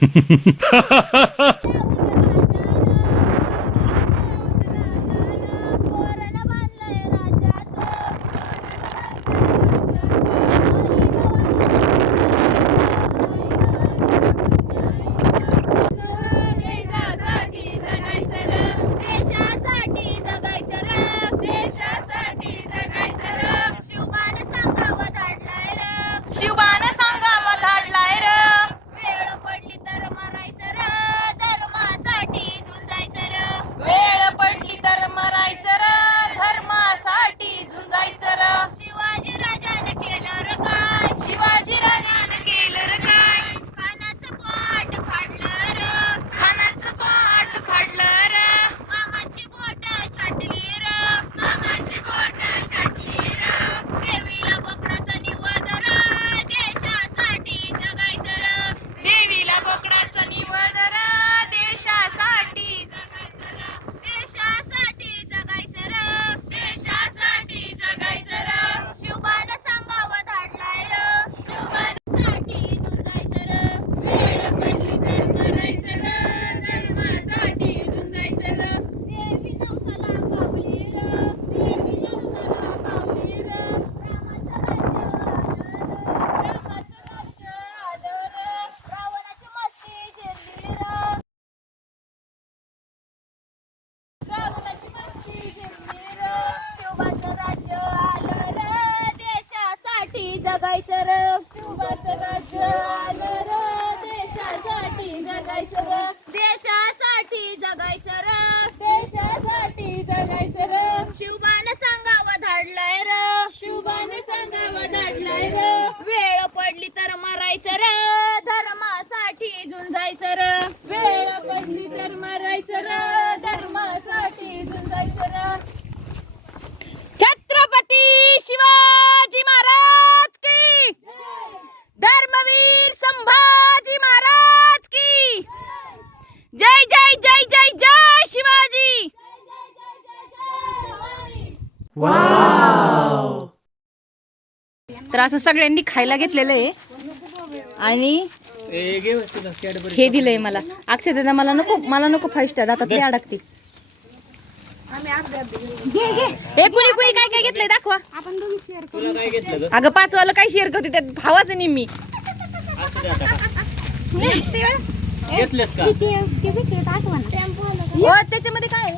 Ha ha ha ha! झुंजायचं र. वेळ पडली तर मरायचं र धर्मासाठी झुंजायचं र. छत्रपती शिवाजी महाराज की. धर्मवीर संभाजी महाराज की. जय जय जय जय जय शिवाजी. तर असं सगळ्यांनी खायला घेतलेलं आहे. आणि हे दिलंय मला. अक्षय दादा मला नको मला नको फाईव्ह स्टार आता ते अडकते घे घे. हे कुणी कुणी काय काय घेतलंय? दाखवा. आपण दोघी शेअर? अगं पाच वाला काय शेअर करते? त्यात भावाचं आता. का? हो घेतलेस का? ते ते विषय आठवा ना टेम्पो त्याच्यामध्ये काय?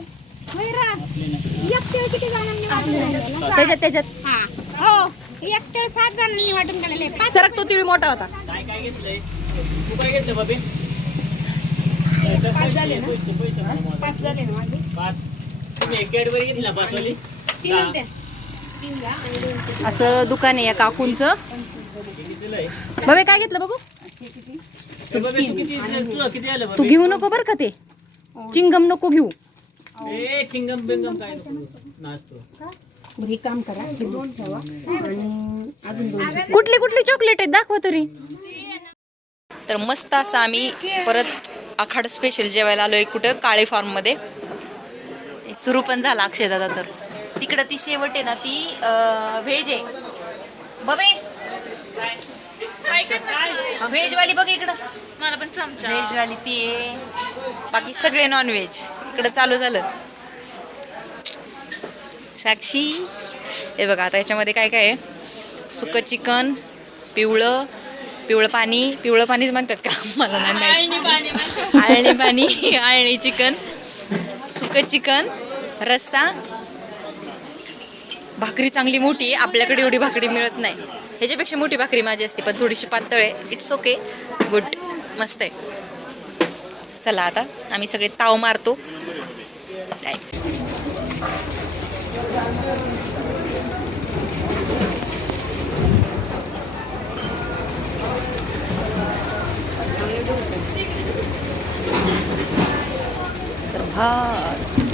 त्याच्यात त्याच्यात. हा. एकटे सात जणांनी वाटून गेलेले पाच सरक तो तिळी मोठा होता. काय काय घेतलंय? तू काय घेतलं बाबी? पाच झाले पाच झाले ना माझे? पाच. तुम्ही कॅडबरी घेतली ना पाचवाली तीनच द्या. तीन द्या आणि दोन ते. असं दुकान आहे या काकूंचं. दिलंय बघे काय घेतलं बघू? ते बघा तू किती तुला किती आलं तू बाबी घेऊ नको बरं का ते. चिंगम नको घेऊ. ए चिंगम बिंगम काय नको नाचतो. हे काम करा. हे दोन ठेवा. आणि अजून दोन कुठली कुठली चॉकलेट आहेत? दाखवा तरी. तर मस्त असं आम्ही परत आखाड स्पेशल जेवायला आलोय कुठं? काळे फार्ममध्ये. सुरू पण झाला अक्षय दादा तर. तिकडं ती शेवट आहे ना ती व्हेज आहे. बबे! व्हेज वाली बघ इकडं. मला पण चमचा. व्हेज वाली ती आहे. बाकी सगळे नॉन व्हेज इकडं चालू झालं. साक्षी हे बघा आता याच्यामध्ये काय काय आहे? सुकं चिकन पिवळं पिवळं पाणी पिवळं पाणीच म्हणतात का? मला नाही माहीत. आळणी पाणी आळणी चिकन सुकं चिकन रस्सा. भाकरी चांगली मोठी आहे आपल्याकडे एवढी भाकरी मिळत नाही. ह्याच्यापेक्षा मोठी भाकरी माझी असते पण थोडीशी पातळ आहे. इट्स ओके गुड मस्त आहे. चला आता आम्ही सगळे ताव मारतो. काय तर भात